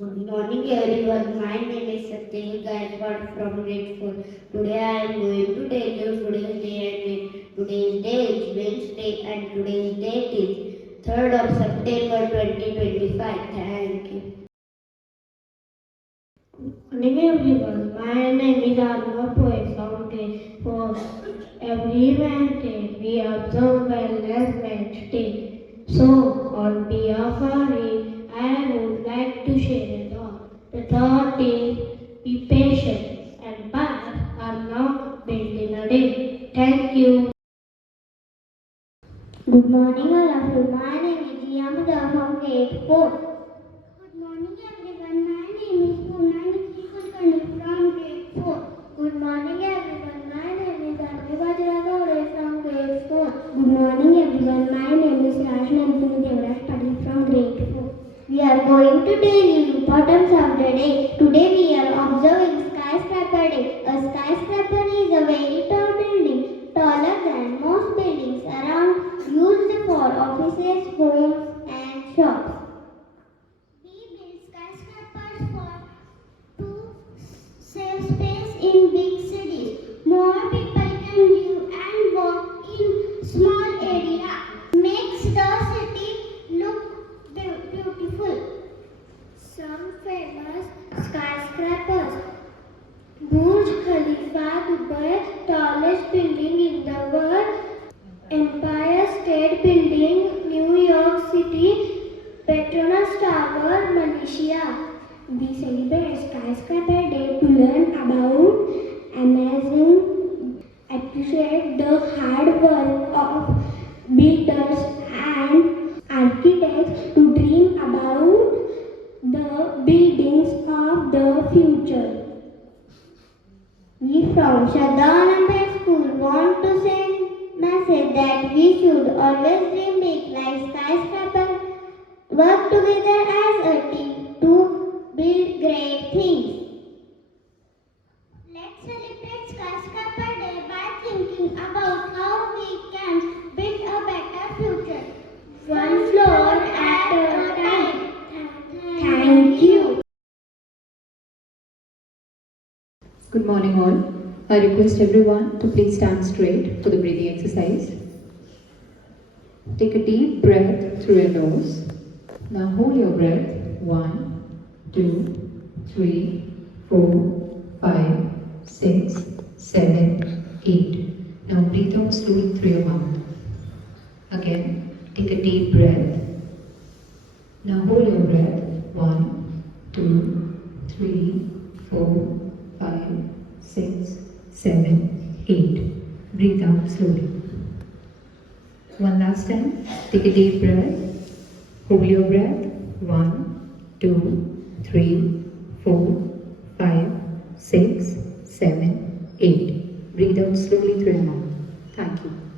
Good morning everyone. My name is Sept from grade 4. Today I am going to tell you today's day and date. Today's day is Wednesday and today's date is 3rd of September 2025. Thank you. Good morning everyone. My name is Arnav Poet from grade 4. Every Wednesday we observe Wellness Wednesday. So on behalf of it, I would like to share a thought. The thought is be patient and paths are not built in a day. Thank you. Good morning all of you. My name is Yamada from grade 4. Good morning everyone. My name is Poonam Kulkarni from grade 4. Good morning everyone. My name is Arviva from grade 4. Good morning everyone. My name is Rashna Devraj Padil from grade 4. We are going to tell you the importance of the day. Today we are observing skyscraper day. A skyscraper is a very tall building, taller than most buildings around, used for offices, homes and shops. We build skyscrapers to save space in big cities. More people can live and work in small area. Makes the city look beautiful. Some famous skyscrapers: Burj Khalifa, Dubai, tallest building in the world. Empire State Building, New York City. Petronas Tower, Malaysia. We celebrate Skyscraper Day to learn about amazing, appreciate the hard work of builders and architects to dream about the buildings of the future. We from Shraddha Olympiad School want to send message that we should always dream big like skyscraper, work together as a team to build great things. Let's celebrate Skyscraper Day by thinking about how we can build a better future, one floor at a time. Thank you. Good morning all. I request everyone to please stand straight for the breathing exercise. Take a deep breath through your nose. Now hold your breath. 1, 2, 3, 4, 5, 6, 7, 8. Now breathe out slowly through your mouth. Again, take a deep breath. Now hold your breath. 1, 2, 3, 4, 5, 6, 7, 8. Breathe out slowly. One last time. Take a deep breath. Hold your breath. 1, 2, 3, 4, 5, 6, 7, 8. Breathe out slowly through your mouth. Thank you.